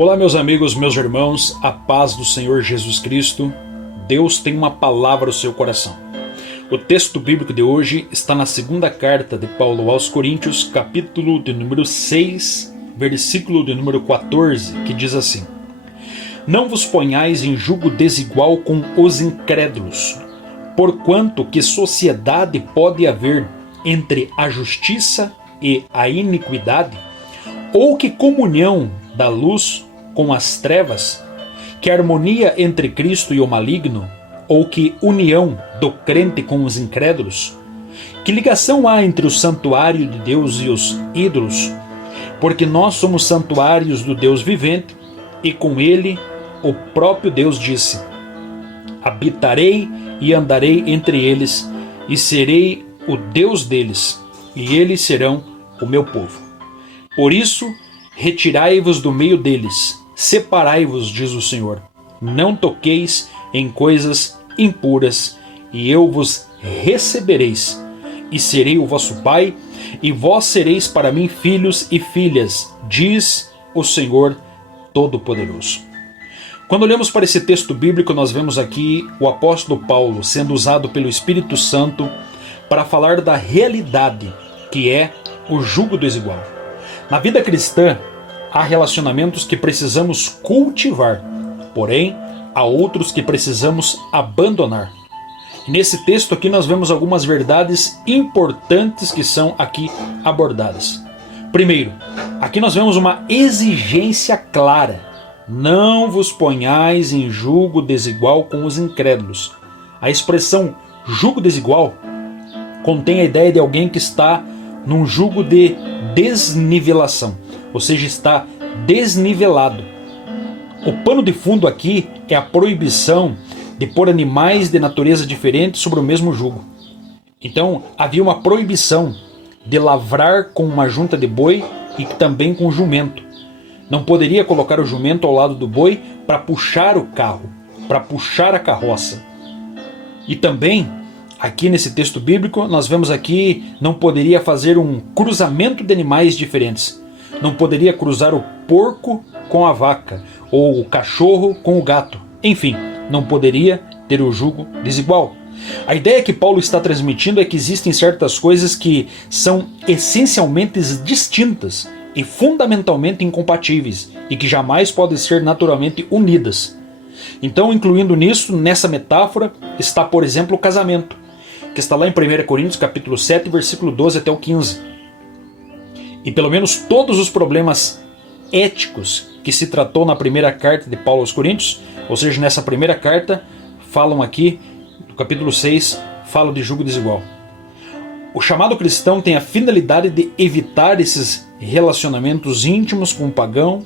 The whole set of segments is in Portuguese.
Olá, meus amigos, meus irmãos, a paz do Senhor Jesus Cristo. Deus tem uma palavra ao seu coração. O texto bíblico de hoje está na segunda carta de Paulo aos Coríntios, capítulo de número 6, versículo de número 14, que diz assim: Não vos ponhais em jugo desigual com os incrédulos, porquanto que sociedade pode haver entre a justiça e a iniquidade, ou que comunhão da luz com as trevas, que harmonia entre Cristo e o maligno, ou que união do crente com os incrédulos? Que ligação há entre o santuário de Deus e os ídolos? Porque nós somos santuários do Deus vivente, e com ele o próprio Deus disse: Habitarei e andarei entre eles, e serei o Deus deles, e eles serão o meu povo. Por isso, retirai-vos do meio deles, separai-vos, diz o Senhor. Não toqueis em coisas impuras, e eu vos recebereis, e serei o vosso Pai, e vós sereis para mim filhos e filhas, diz o Senhor Todo-Poderoso. Quando olhamos para esse texto bíblico, nós vemos aqui o apóstolo Paulo sendo usado pelo Espírito Santo para falar da realidade que é o jugo desigual. Na vida cristã, há relacionamentos que precisamos cultivar, porém, há outros que precisamos abandonar. Nesse texto aqui nós vemos algumas verdades importantes que são aqui abordadas. Primeiro, aqui nós vemos uma exigência clara: não vos ponhais em jugo desigual com os incrédulos. A expressão jugo desigual contém a ideia de alguém que está num jugo de desnivelação, ou seja, está desnivelado. O pano de fundo aqui é a proibição de pôr animais de natureza diferente sobre o mesmo jugo. Então, havia uma proibição de lavrar com uma junta de boi e também com jumento. Não poderia colocar o jumento ao lado do boi para puxar o carro, para puxar a carroça. E também, aqui nesse texto bíblico, nós vemos aqui, não poderia fazer um cruzamento de animais diferentes. Não poderia cruzar o porco com a vaca, ou o cachorro com o gato. Enfim, não poderia ter o jugo desigual. A ideia que Paulo está transmitindo é que existem certas coisas que são essencialmente distintas e fundamentalmente incompatíveis, e que jamais podem ser naturalmente unidas. Então, incluindo nisso, nessa metáfora, está, por exemplo, o casamento, que está lá em 1 Coríntios capítulo 7, versículo 12 até o 15. E pelo menos todos os problemas éticos que se tratou na primeira carta de Paulo aos Coríntios, ou seja, nessa primeira carta, falam aqui, no capítulo 6, falam de jugo desigual. O chamado cristão tem a finalidade de evitar esses relacionamentos íntimos com o pagão,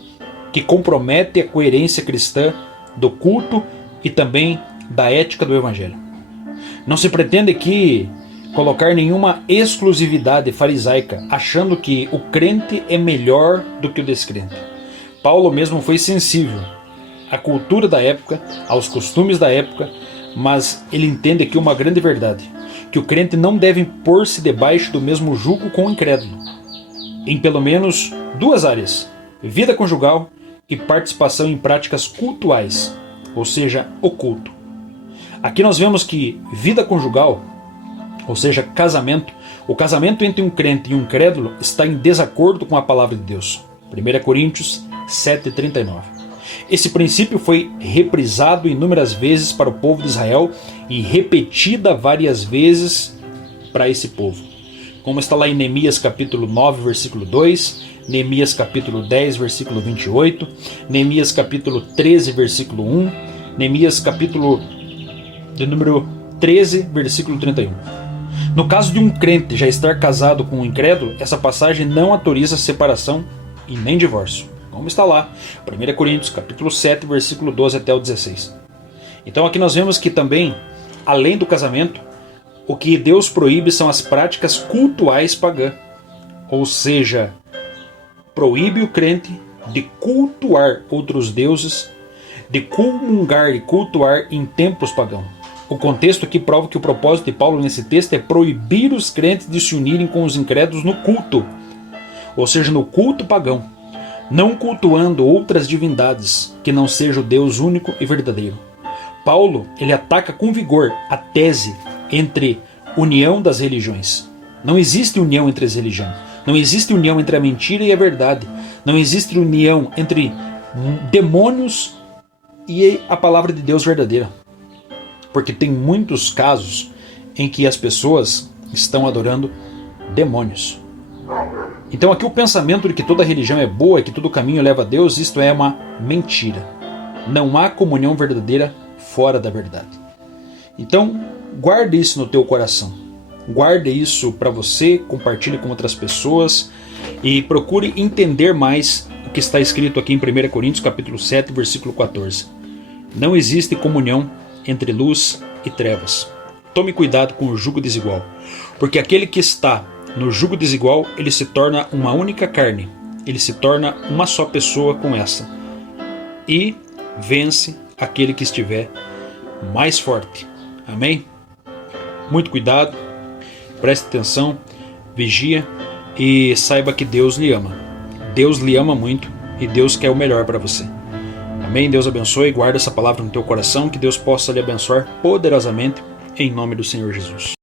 que compromete a coerência cristã do culto e também da ética do evangelho. Não se pretende aqui colocar nenhuma exclusividade farisaica, achando que o crente é melhor do que o descrente. Paulo mesmo foi sensível à cultura da época, aos costumes da época, mas ele entende aqui uma grande verdade: que o crente não deve pôr-se debaixo do mesmo jugo com o incrédulo, em pelo menos duas áreas: vida conjugal e participação em práticas cultuais, ou seja, o culto. Aqui nós vemos que vida conjugal, ou seja, casamento, o casamento entre um crente e um incrédulo está em desacordo com a palavra de Deus. 1 Coríntios 7,39. Esse princípio foi reprisado inúmeras vezes para o povo de Israel e repetida várias vezes para esse povo. Como está lá em Neemias capítulo 9, versículo 2, Neemias capítulo 10, versículo 28, Neemias capítulo 13, versículo 1, Neemias capítulo de número 13, versículo 31. No caso de um crente já estar casado com um incrédulo, essa passagem não autoriza separação e nem divórcio. Como está lá, 1 Coríntios capítulo 7, versículo 12 até o 16. Então aqui nós vemos que também, além do casamento, o que Deus proíbe são as práticas cultuais pagãs. Ou seja, proíbe o crente de cultuar outros deuses, de comungar e cultuar em templos pagãos. O contexto aqui prova que o propósito de Paulo nesse texto é proibir os crentes de se unirem com os incrédulos no culto, ou seja, no culto pagão. não cultuando outras divindades que não seja o Deus único e verdadeiro. Paulo, ele ataca com vigor a tese entre união das religiões. Não existe união entre as religiões. Não existe união entre a mentira e a verdade. Não existe união entre demônios e a palavra de Deus verdadeira. Porque tem muitos casos em que as pessoas estão adorando demônios. Então aqui o pensamento de que toda religião é boa e que todo caminho leva a Deus, isto é uma mentira. Não há comunhão verdadeira fora da verdade. Então guarde isso no teu coração. Guarde isso para você, compartilhe com outras pessoas e procure entender mais o que está escrito aqui em 1 Coríntios capítulo 7, versículo 14. Não existe comunhão entre luz e trevas. Tome cuidado com o jugo desigual, porque aquele que está no jugo desigual, ele se torna uma única carne, ele se torna uma só pessoa com essa, e vence aquele que estiver mais forte. Amém? Muito cuidado, preste atenção, vigia e saiba que Deus lhe ama. Deus lhe ama muito e Deus quer o melhor para você. Amém? Deus abençoe, guarda essa palavra no teu coração, que Deus possa lhe abençoar poderosamente, em nome do Senhor Jesus.